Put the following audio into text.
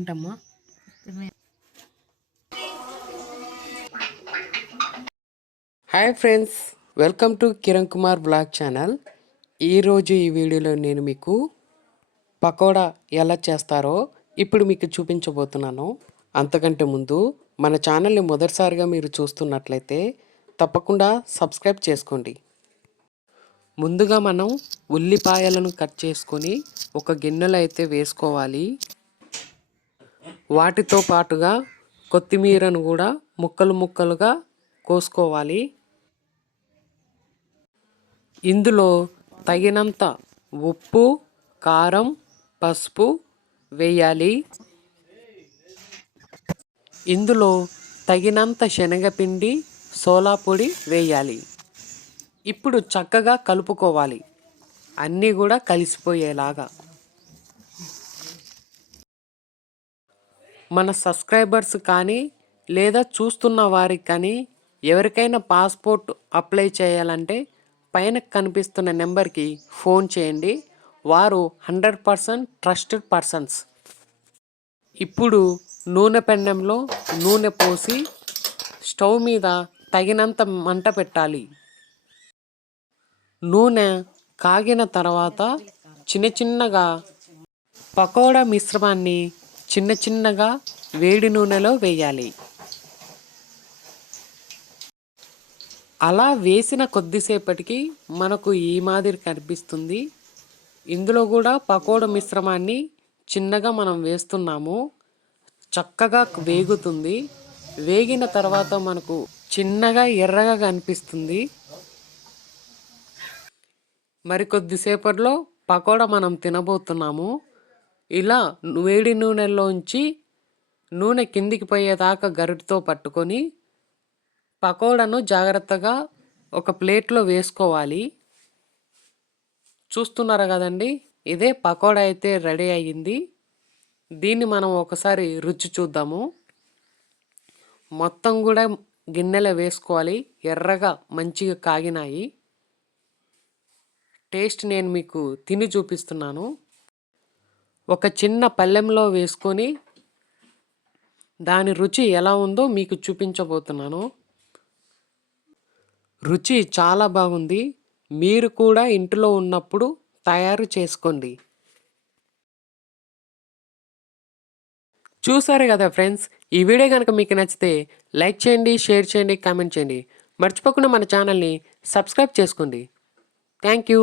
ఉంటామ్మా. Hi friends, welcome to Kiran Kumar blog channel. ఈరోజు ఈ వీడియోలో నేను మీకు పకోడా ఎలా చేస్తారో ఇప్పుడు మీకు చూపించబోతున్నాను. అంతకంటే ముందు మన ఛానల్ని మొదటిసారిగా మీరు చూస్తున్నట్లయితే తప్పకుండా సబ్స్క్రైబ్ చేసుకోండి. ముందుగా మనం ఉల్లిపాయలను కట్ చేసుకొని ఒక గిన్నెలో అయితే వేసుకోవాలి. వాటితో పాటుగా కొత్తిమీరను కూడా ముక్కలు ముక్కలుగా కోసుకోవాలి. ఇందులో తగినంత ఉప్పు, కారం, పసుపు వేయాలి. ఇందులో తగినంత శనగపిండి, సోలా పొడి వేయాలి. ఇప్పుడు చక్కగా కలుపుకోవాలి, అన్నీ కూడా కలిసిపోయేలాగా. మన సబ్స్క్రైబర్స్ కానీ లేదా చూస్తున్న వారికి కానీ ఎవరికైనా పాస్పోర్ట్ అప్లై చేయాలంటే పైన కనిపిస్తున్న నెంబర్కి ఫోన్ చేయండి. వారు 100% ట్రస్టెడ్ పర్సన్స్. ఇప్పుడు నూనె పెండెంలో నూనె పోసి స్టవ్ మీద తగినంత మంట పెట్టాలి. నూనె కాగిన తర్వాత చిన్న చిన్నగా పకోడా మిశ్రమాన్ని చిన్న చిన్నగా వేడి నూనెలో వేయాలి. అలా వేసిన కొద్దిసేపటికి మనకు ఈ మాదిరి కనిపిస్తుంది. ఇందులో కూడా పకోడా మిశ్రమాన్ని చిన్నగా మనం వేస్తున్నాము. చక్కగా వేగుతుంది. వేగిన తర్వాత మనకు చిన్నగా ఎర్రగా కనిపిస్తుంది. మరికొద్దిసేపట్లో పకోడా మనం తినబోతున్నాము. ఇలా వేడి నూనెలోంచి నూనె కిందికి పోయేదాకా గరిటతో పట్టుకొని పకోడాను జాగ్రత్తగా ఒక ప్లేట్లో వేసుకోవాలి. చూస్తున్నారు కదండి, ఇదే పకోడా అయితే రెడీ అయ్యింది. దీన్ని మనం ఒకసారి రుచి చూద్దాము. మొత్తం కూడా గిన్నెలో వేసుకోవాలి. ఎర్రగా మంచిగా కాగినాయి. టేస్ట్ నేను మీకు తిని చూపిస్తున్నాను. ఒక చిన్న పళ్ళెంలో వేసుకొని దాని రుచి ఎలా ఉందో మీకు చూపించబోతున్నాను. రుచి చాలా బాగుంది. మీరు కూడా ఇంట్లో ఉన్నప్పుడు తయారు చేసుకోండి. చూసారు కదా ఫ్రెండ్స్, ఈ వీడియో కనుక మీకు నచ్చితే లైక్ చేయండి, షేర్ చేయండి, కామెంట్ చేయండి. మర్చిపోకుండా మన ఛానల్ని సబ్స్క్రైబ్ చేసుకోండి. Thank you.